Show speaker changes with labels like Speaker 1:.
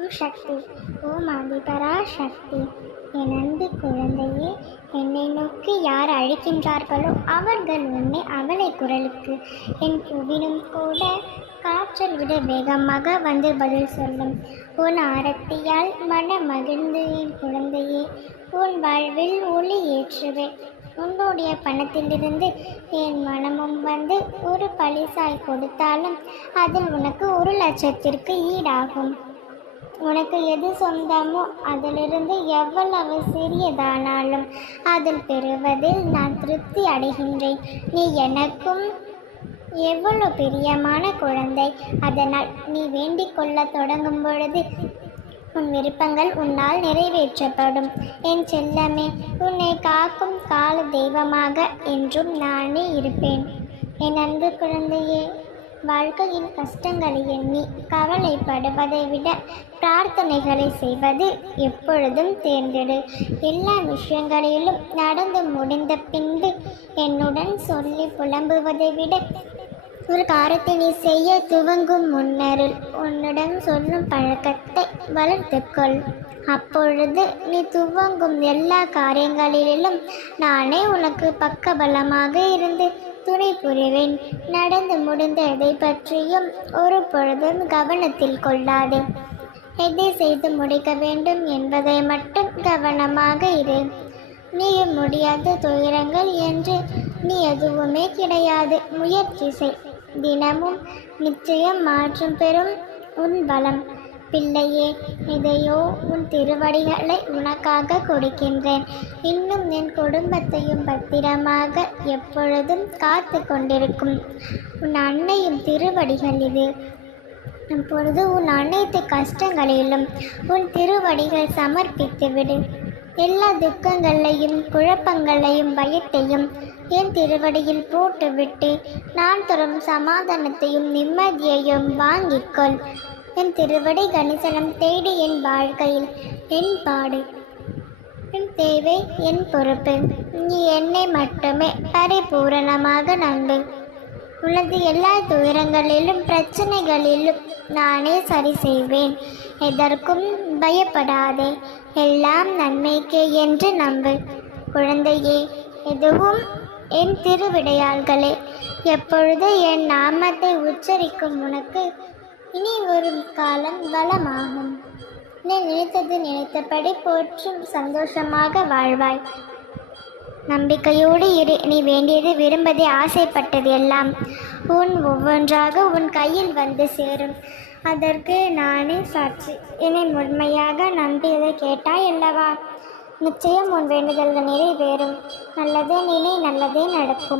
Speaker 1: ஓம் சக்தி ஓ மாதிபரா சக்தி என் அன்பு குழந்தையே என்னை நோக்கி யார் அழைக்கின்றார்களோ அவர்கள் உன்னை அவளை குரலுக்கு. என் புவினும் கூட காற்றல் விட வேகமாக வந்து பதில் சொல்லும். உன் ஆரத்தியால் மன மகிழ்ந்து என் குழந்தையே உன் வாழ்வில் ஒளி ஏற்றுவேன். உன்னுடைய பணத்திலிருந்து என் மனமும் வந்து ஒரு பழிசாய் கொடுத்தாலும் அதில் உனக்கு ஒரு லட்சத்திற்கு ஈடாகும். உனக்கு எது சொந்தமோ அதிலிருந்து எவ்வளவு சிறியதானாலும் அதில் பெறுவதில் நான் திருப்தி அடைகின்றேன். நீ எனக்கும் எவ்வளவு பிரியமான குழந்தை. அதனால் நீ வேண்டிக் கொள்ள தொடங்கும் பொழுது உன் விருப்பங்கள் உன்னால் நிறைவேற்றப்படும். என் செல்லமே உன்னை காக்கும் கால தெய்வமாக என்றும் நானே இருப்பேன். என் அன்பு குழந்தையே வாழ்க்கையின் கஷ்டங்களை எண்ணி கவலைப்படுவதை விட பிரார்த்தனைகளை செய்வது எப்பொழுதும் தேர்ந்தெடு. எல்லா விஷயங்களிலும் நடந்து முடிந்த பின்பு என்னுடன் சொல்லி புலம்புவதை விட ஒரு காரியத்தை நீ செய்ய துவங்கும் முன்னருள் உன்னிடம் சொல்லும் பழக்கத்தை வளர்த்துக்கொள். அப்பொழுது நீ துவங்கும் எல்லா காரியங்களிலும் நானே உனக்கு பக்கபலமாக இருந்து துணை புரிவேன் நடந்து முடிந்த எதை பற்றியும் ஒரு பொழுதும் கவனத்தில் கொள்ளாதே. எதை செய்து முடிக்க வேண்டும் என்பதை மட்டும் கவனமாக இரு. நீ முடியாத துயரங்கள் என்று நீ எதுவுமே கிடையாது. முயற்சி செய். தினமும் நிச்சயம் மாற்றம் பெறும் உன் பலம். பிள்ளையே இதையோ உன் திருவடிகளை உனக்காக கொடுக்கின்றேன். இன்னும் என் குடும்பத்தையும் பத்திரமாக எப்பொழுதும் காத்து கொண்டிருக்கும். உன் அன்னையும் திருவடிகள் இது. அப்பொழுது உன் அனைத்து கஷ்டங்களிலும் உன் திருவடிகள் சமர்ப்பித்து விடு. எல்லா துக்கங்களையும் குழப்பங்களையும் பயத்தையும் என் திருவடியில் போட்டுவிட்டு நான் தரும் சமாதானத்தையும் நிம்மதியையும் வாங்கிக்கொள். என் திருவடி கணிசனம் தேடி என் வாழ்க்கையில் என் பாடு. என் தேவை என் பொறுப்பு நீ என்னை மட்டுமே பரிபூரணமாக நம்பு உனது எல்லா துயரங்களிலும் பிரச்சனைகளிலும் நானே சரி செய்வேன். எதற்கும் பயப்படாதே எல்லாம் நன்மைக்கே என்று நம்பு. குழந்தையே எதுவும் என் திருவிடையாள்களே எப்பொழுது என் நாமத்தை உச்சரிக்கும் உனக்கு இனி வரும் காலம் வளமாகும். நீ நினைத்தது நினைத்தபடி போற்றும் சந்தோஷமாக வாழ்வாய். நம்பிக்கையோடு இரு. நீ வேண்டியது விரும்பதே ஆசைப்பட்டது எல்லாம் உன் ஒவ்வொன்றாக உன் கையில் வந்து சேரும். அதற்கு நானே சாட்சி. என்னை முழுமையாக நம்பியதை கேட்டாய் அல்லவா? நிச்சயம் உன் வேண்டுதல்கள் நிறைவேறும். நல்லதே நினை நல்லதே நடக்கும்.